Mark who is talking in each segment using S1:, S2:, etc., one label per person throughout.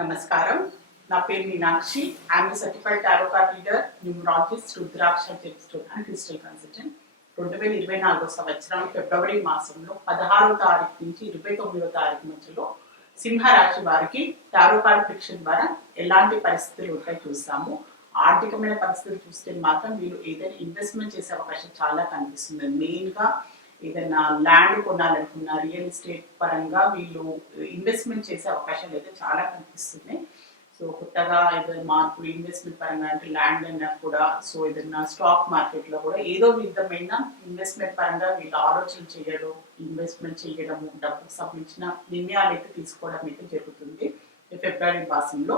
S1: నమస్కారం. నా పేరు Meenakshi. I'm certified tarot leader reader numerologist rudraksha టెక్స్టోన్ and crystal consultant రెండు వేల ఇరవై నాలుగో సంవత్సరం ఫిబ్రవరి మాసంలో పదహారో తారీఖు నుంచి ఇరవై తొమ్మిదో తారీఖు మధ్యలో సింహరాశి వారికి టారో ఫిక్షన్ ద్వారా ఎలాంటి పరిస్థితులు ఉంటాయి చూస్తాము ఆర్థికమైన పరిస్థితులు చూస్తే మాత్రం మీరు ఏదైనా ఇన్వెస్ట్మెంట్ చేసే అవకాశం చాలా కనిపిస్తుంది. మెయిన్గా ఏదైనా ల్యాండ్ కొనాలనుకున్నా రియల్ ఎస్టేట్ పరంగా వీళ్ళు uh, ఇన్వెస్ట్మెంట్ చేసే అవకాశాలు అయితే చాలా కనిపిస్తున్నాయి. సో కొత్తగా ఏదైనా మార్పు ఇన్వెస్ట్మెంట్ పరంగా అంటే ల్యాండ్ అయినా కూడా సో ఏదైనా స్టాక్ మార్కెట్లో కూడా ఏదో విధమైన ఇన్వెస్ట్మెంట్ పరంగా వీళ్ళు ఆలోచన చేయడం ఇన్వెస్ట్మెంట్ చేయడం డబ్బుకు సంబంధించిన నిర్ణయాలు అయితే తీసుకోవడం అయితే జరుగుతుంది ఫిబ్రవరి మాసంలో.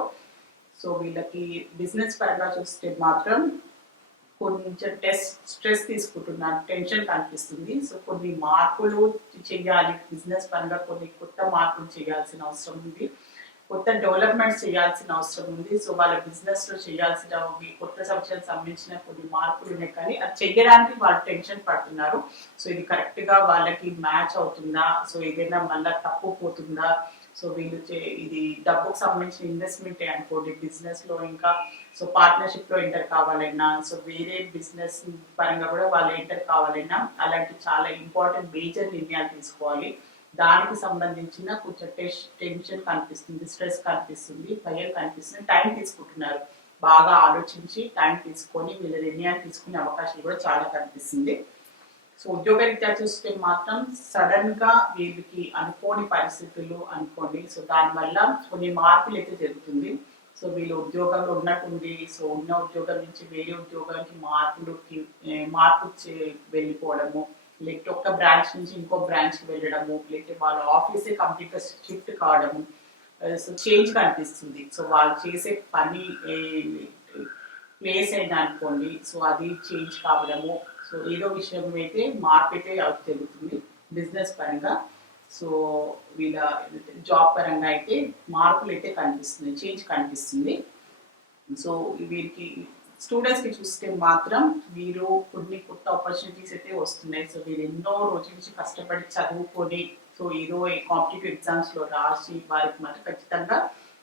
S1: సో వీళ్ళకి బిజినెస్ పరంగా చూస్తే మాత్రం కొంచెం టెస్ట్ స్ట్రెస్ తీసుకుంటున్నాను టెన్షన్ కనిపిస్తుంది. సో కొన్ని మార్పులు చేయాలి. బిజినెస్ పరంగా కొన్ని కొత్త మార్పులు చేయాల్సిన అవసరం ఉంది. కొత్త డెవలప్మెంట్స్ చేయాల్సిన అవసరం ఉంది. సో వాళ్ళ బిజినెస్లో చేయాల్సిన కొత్త సంవత్సరానికి సంబంధించిన కొన్ని మార్పులు ఉన్నాయి. కానీ అది చేయడానికి వాళ్ళు టెన్షన్ పడుతున్నారు. సో ఇది కరెక్ట్గా వాళ్ళకి మ్యాచ్ అవుతుందా? సో ఏదైనా మళ్ళీ తప్పు పోతుందా? సో వీళ్ళు చే- ఇది డబ్బుకు సంబంధించిన ఇన్వెస్ట్మెంట్ అనుకోండి బిజినెస్లో ఇంకా సో పార్ట్నర్షిప్లో ఎంటర్ కావాలన్నా సో వేరే బిజినెస్ పరంగా కూడా వాళ్ళు ఎంటర్ కావాలన్నా అలాంటి చాలా ఇంపార్టెంట్ మేజర్ నిర్ణయాలు తీసుకోవాలి. దానికి సంబంధించిన కొంచెం టెస్ట్ టెన్షన్ కనిపిస్తుంది స్ట్రెస్ కనిపిస్తుంది భయం కనిపిస్తుంది టైం తీసుకుంటున్నారు. బాగా ఆలోచించి టైం తీసుకొని వీళ్ళ నిర్ణయాలు తీసుకునే అవకాశాలు కూడా చాలా కనిపిస్తుంది. సో ఉద్యోగరీత్యా చూస్తే మాత్రం సడన్గా వీళ్ళకి అనుకోని పరిస్థితులు అనుకోండి. సో దానివల్ల కొన్ని మార్పులు అయితే జరుగుతుంది. సో వీళ్ళు ఉద్యోగంలో ఉన్నట్టుంది సో ఉన్న ఉద్యోగం నుంచి వేరే ఉద్యోగానికి మార్పులుకి మార్పు చే- వెళ్ళిపోవడము లేకపోతే ఒక్క బ్రాంచ్ నుంచి ఇంకో బ్రాంచ్కి వెళ్ళడము లేకపోతే వాళ్ళ ఆఫీసే కంప్లీట్ షిఫ్ట్ కావడము సో చేంజ్ కనిపిస్తుంది సో వాళ్ళు చేసే పని ప్లేస్ అయినా అనుకోండి సో అది చేంజ్ కావడము సో ఏదో విషయం అయితే మార్పు అయితే జరుగుతుంది బిజినెస్ పరంగా. సో వీళ్ళ జాబ్ పరంగా అయితే మార్పులు అయితే కనిపిస్తుంది చేంజ్ కనిపిస్తుంది. సో వీరికి స్టూడెంట్స్కి చూస్తే మాత్రం వీరు కొన్ని కొత్త ఆపర్చునిటీస్ అయితే వస్తున్నాయి. సో వీరు ఎన్నో రోజుల నుంచి కష్టపడి చదువుకొని సో ఏదో కాంపిటేటివ్ ఎగ్జామ్స్లో రాసి వారికి మాత్రం ఖచ్చితంగా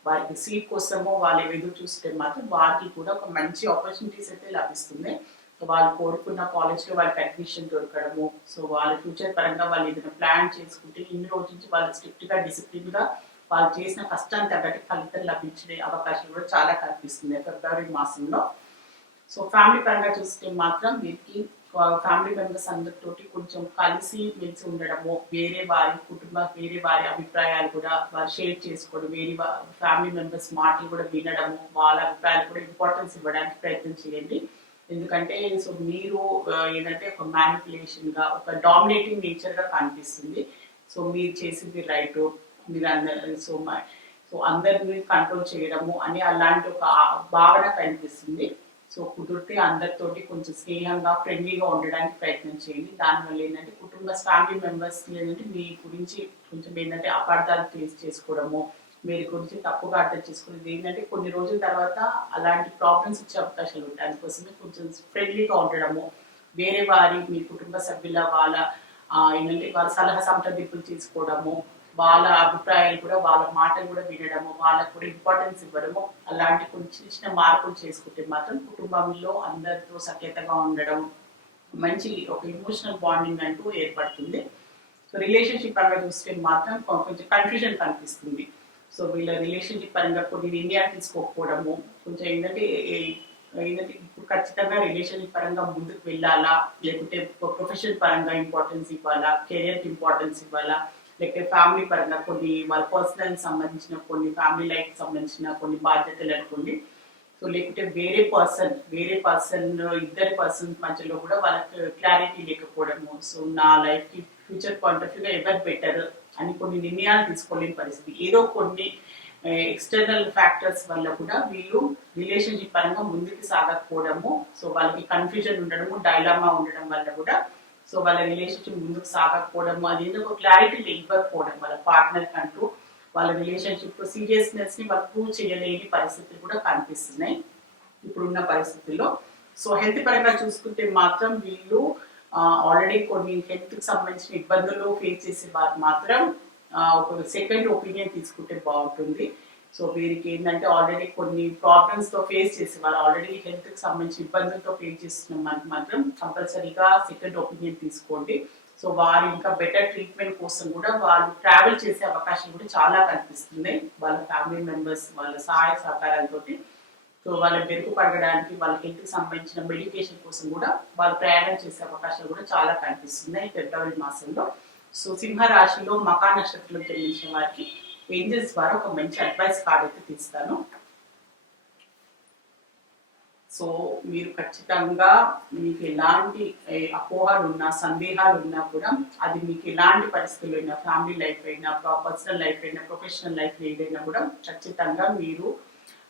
S1: వారికి సీట్ కోసమో వాళ్ళు ఎదురు చూస్తే మాత్రం వారికి కూడా ఒక మంచి ఆపర్చునిటీస్ అయితే లభిస్తున్నాయి. సో వాళ్ళు కోరుకున్న కాలేజ్లో వాళ్ళకి అడ్మిషన్ దొరకడము. సో వాళ్ళ ఫ్యూచర్ పరంగా వాళ్ళు ఏదైనా ప్లాన్ చేసుకుంటే ఇన్ని రోజు నుంచి వాళ్ళు స్ట్రిక్ట్గా డిసిప్లిన్గా వాళ్ళు చేసిన కష్టాన్ని తగ్గట్టు ఫలితం లభించే అవకాశం కూడా చాలా కనిపిస్తుంది ఫిబ్రవరి మాసంలో. సో ఫ్యామిలీ పరంగా చూస్తే మాత్రం వీరికి ఫ్యామిలీ మెంబర్స్ అందరితోటి కొంచెం కలిసి మెలిసి ఉండడము వేరే వారి కుటుంబ వేరే వారి అభిప్రాయాలు కూడా వారు షేర్ చేసుకోవడం వేరే ఫ్యామిలీ మెంబర్స్ మాటలు కూడా వినడము వాళ్ళ అభిప్రాయాలు కూడా ఇంపార్టెన్స్ ఇవ్వడానికి ప్రయత్నం చేయండి. ఎందుకంటే సో మీరు ఏంటంటే ఒక మ్యానిపులేషన్గా ఒక డామినేటింగ్ నేచర్గా కనిపిస్తుంది. సో మీరు చేసింది రైట్ మీరు అందరు సో మ- సో అందరిని కంట్రోల్ చేయడము అని అలాంటి ఒక భావన కనిపిస్తుంది. సో కుదిరితే అందరితోటి కొంచెం స్నేహంగా ఫ్రెండ్లీగా ఉండడానికి ప్రయత్నం చేయండి. దానివల్ల ఏంటంటే కుటుంబ ఫ్యామిలీ మెంబర్స్ ఏంటంటే మీ గురించి కొంచెం ఏంటంటే అపార్థాలు ఫేస్ చేసుకోవడము మీరు గురించి తప్పుగా అర్థం చేసుకునేది ఏంటంటే కొన్ని రోజుల తర్వాత అలాంటి ప్రాబ్లమ్స్ వచ్చే అవకాశాలు ఉంటాయి. అందుకోసమే కొంచెం ఫ్రెండ్లీగా ఉండడము వేరే వారి మీ కుటుంబ సభ్యుల వాళ్ళ ఏంటంటే వాళ్ళ సలహా సంప్రదింపులు తీసుకోవడము వాళ్ళ అభిప్రాయాలు కూడా వాళ్ళ మాటలు కూడా వినడము వాళ్ళకు కూడా ఇంపార్టెన్స్ ఇవ్వడము అలాంటి కొన్ని చిన్న చిన్న మార్పులు చేసుకుంటే మాత్రం కుటుంబంలో అందరితో సఖ్యతగా ఉండడం మంచి ఒక ఇమోషనల్ బాండింగ్ అంటూ ఏర్పడుతుంది. సో రిలేషన్షిప్ పరంగా చూస్తే మాత్రం కొంచెం కన్ఫ్యూజన్ కనిపిస్తుంది. సో వీళ్ళ రిలేషన్షిప్ పరంగా కొన్ని నిర్ణయాలు తీసుకోకపోవడము కొంచెం ఏంటంటే ఏంటంటే ఇప్పుడు ఖచ్చితంగా రిలేషన్షిప్ పరంగా ముందుకు వెళ్ళాలా లేకుంటే ప్రొఫెషన్ పరంగా ఇంపార్టెన్స్ ఇవ్వాలా కెరియర్కి ఇంపార్టెన్స్ ఇవ్వాలా లేకపోతే ఫ్యామిలీ పరంగా కొన్ని వాళ్ళ పర్సనల్ సంబంధించిన కొన్ని ఫ్యామిలీ లైఫ్ సంబంధించిన కొన్ని బాధ్యతలు అనుకోండి. సో లేకుంటే వేరే పర్సన్ వేరే పర్సన్ ఇద్దరి పర్సన్ మధ్యలో కూడా వాళ్ళకి క్లారిటీ లేకపోవడము. సో నా లైఫ్కి ఫ్యూచర్ పాయింట్ ఆఫ్ వ్యూగా ఎవరు బెటర్ అని కొన్ని నిర్ణయాలు తీసుకోలేని పరిస్థితి. ఏదో కొన్ని ఎక్స్టర్నల్ ఫ్యాక్టర్స్ వల్ల కూడా వీళ్ళు రిలేషన్షిప్ పరంగా ముందుకు సాగకపోవడము సో వాళ్ళకి కన్ఫ్యూజన్ ఉండడము డైలామా ఉండడం వల్ల కూడా సో వాళ్ళ రిలేషన్షిప్ ముందుకు సాగకపోవడము అది ఏదో ఒక క్లారిటీ ఇవ్వకపోవడం వాళ్ళ పార్ట్నర్ కంటూ వాళ్ళ రిలేషన్షిప్ సీరియస్నెస్ని వాళ్ళు ప్రూవ్ చేయలేని పరిస్థితులు కూడా కనిపిస్తున్నాయి. ఇప్పుడున్న పరిస్థితుల్లో. సో హెల్త్ పరంగా చూసుకుంటే మాత్రం వీళ్ళు ఆల్రెడీ కొన్ని హెల్త్కి సంబంధించిన ఇబ్బందులు ఫేస్ చేసే వారు మాత్రం ఒక సెకండ్ ఒపీనియన్ తీసుకుంటే బాగుంటుంది. సో వీరికి ఏంటంటే ఆల్రెడీ కొన్ని ప్రాబ్లమ్స్తో ఫేస్ చేసి వాళ్ళు ఆల్రెడీ హెల్త్కి ఇబ్బందులతో ఫేస్ చేస్తున్న మనకి మాత్రం కంపల్సరీగా సెకండ్ ఒపీనియన్ తీసుకోండి. సో వారు ఇంకా బెటర్ ట్రీట్మెంట్ కోసం కూడా వాళ్ళు ట్రావెల్ చేసే అవకాశం కూడా చాలా కనిపిస్తున్నాయి. వాళ్ళ ఫ్యామిలీ మెంబర్స్ వాళ్ళ సహాయ సహకారాలతోటి. సో వాళ్ళ మెరుగుపడడానికి వాళ్ళ హెల్త్ సంబంధించిన మెడికేషన్ కోసం కూడా వాళ్ళు ప్రయాణం చేసే అవకాశాలు కూడా చాలా కనిపిస్తున్నాయి ఫిబ్రవరి మాసంలో. సో సింహ రాశిలో మకా నక్షత్రంలో జన్మించిన వారికి ఏంజల్స్ ద్వారా ఒక మంచి అడ్వైస్ కార్డ్ అయితే తీస్తాను. సో మీరు ఖచ్చితంగా మీకు ఎలాంటి అపోహలు ఉన్నా సందేహాలు ఉన్నా కూడా అది మీకు ఎలాంటి పరిస్థితులు అయినా ఫ్యామిలీ లైఫ్ అయినా పర్సనల్ లైఫ్ అయినా ప్రొఫెషనల్ లైఫ్ ఏదైనా కూడా ఖచ్చితంగా మీరు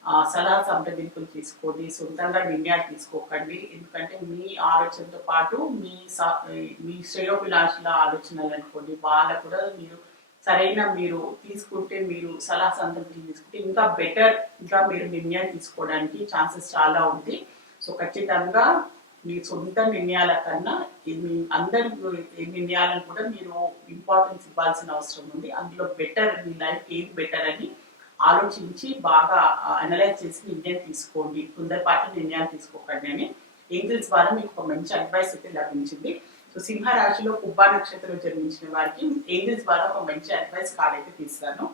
S1: సలహా సంప్రదింపులు తీసుకోండి సొంతంగా నిర్ణయాలు తీసుకోకండి. ఎందుకంటే మీ ఆలోచనతో పాటు మీ స- మీ శ్రేయోభిలాషుల ఆలోచనలు అనుకోండి వాళ్ళ కూడా మీరు సరైన మీరు తీసుకుంటే మీరు సలహా సంతృప్తి తీసుకుంటే ఇంకా బెటర్ ఇంకా మీరు నిర్ణయం తీసుకోవడానికి ఛాన్సెస్ చాలా ఉంది. సో ఖచ్చితంగా మీ సొంత నిర్ణయాల కన్నా మీ అందరి నిర్ణయాలను కూడా మీరు ఇంపార్టెన్స్ ఇవ్వాల్సిన అవసరం ఉంది. అందులో బెటర్ మీ లైఫ్ ఏది బెటర్ అని ఆలోచించి బాగా అనలైజ్ చేసి నిర్ణయం తీసుకోండి. తొందరపాటు నిర్ణయాలు తీసుకోకండి అని ఏంజల్స్ ద్వారా మీకు ఒక మంచి అడ్వైస్ అయితే లభించింది. సో సింహరాశిలో కుబ్బా నక్షత్రం జన్మించిన వారికి ఏంజల్స్ ద్వారా ఒక మంచి అడ్వైస్ కార్డ్ అయితే తీస్తాను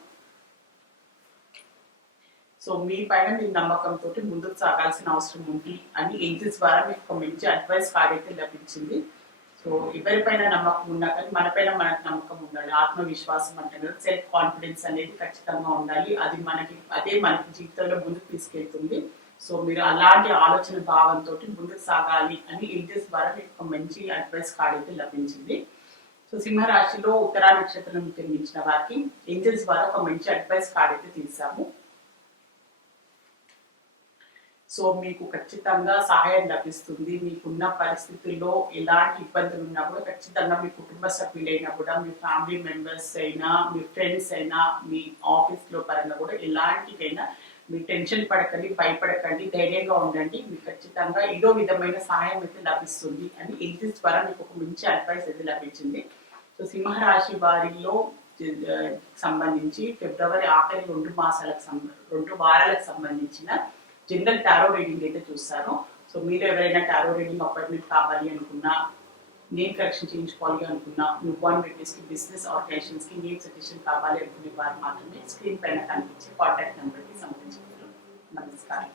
S1: సో మీ పైన మీ నమ్మకంతో ముందుకు సాగాల్సిన అవసరం ఉంది అని ఏంజల్స్ ద్వారా మీకు ఒక మంచి అడ్వైస్ కార్డ్ అయితే లభించింది. సో ఎవరిపైన నమ్మకం ఉన్నా కానీ మనపైన మనకు నమ్మకం ఉండాలి. ఆత్మవిశ్వాసం అంటే సెల్ఫ్ కాన్ఫిడెన్స్ అనేది ఖచ్చితంగా ఉండాలి. అది మనకి అదే మనకి జీవితంలో ముందుకు తీసుకెళ్తుంది. సో మీరు అలాంటి ఆలోచన భావంతో ముందుకు సాగాలి అని ఇంటిస్ ద్వారా మీకు ఒక మంచి అడ్వైస్ కార్డ్ అయితే లభించింది. సో సింహరాశిలో ఉత్తరా నక్షత్రం జన్మించిన వారికి ఏంజల్స్ ద్వారా ఒక మంచి అడ్వైస్ కార్డ్ అయితే తీసాము. సో మీకు ఖచ్చితంగా సహాయం లభిస్తుంది. మీకున్న పరిస్థితుల్లో ఎలాంటి ఇబ్బందులు ఉన్నా కూడా ఖచ్చితంగా మీ కుటుంబ సభ్యులైనా కూడా మీ ఫ్యామిలీ మెంబర్స్ అయినా మీ ఫ్రెండ్స్ అయినా మీ ఆఫీస్లో పరంగా కూడా ఎలాంటివైనా మీరు టెన్షన్ పడకండి భయపడకండి ధైర్యంగా ఉండండి. మీకు ఖచ్చితంగా ఏదో విధమైన సహాయం అయితే లభిస్తుంది అని ఏజెన్స్ ద్వారా మీకు ఒక మంచి అడ్వైస్ అయితే లభించింది. సో సింహరాశి వారిలో సంబంధించి ఫిబ్రవరి ఆఖరి రెండు మాసాలకు సంబ- రెండు వారాలకు సంబంధించిన జనరల్ టారో రీడింగ్ అయితే చూస్తాను. సో మీరు ఎవరైనా టారో రీడింగ్ అపాయింట్మెంట్ కావాలి అనుకున్నా నేమ్ కరెక్షన్ చేయించుకోవాలి అనుకున్నా న్యూ బార్న్ బేబీస్కి బిజినెస్ ఆర్గనైజేషన్స్కి నేమ్ సజెషన్ కావాలి అనుకునే వారు మాత్రమే స్క్రీన్ పైన కనిపించే కాంటాక్ట్ నెంబర్కి సంబంధించి సంప్రదించగలరు నమస్కారం.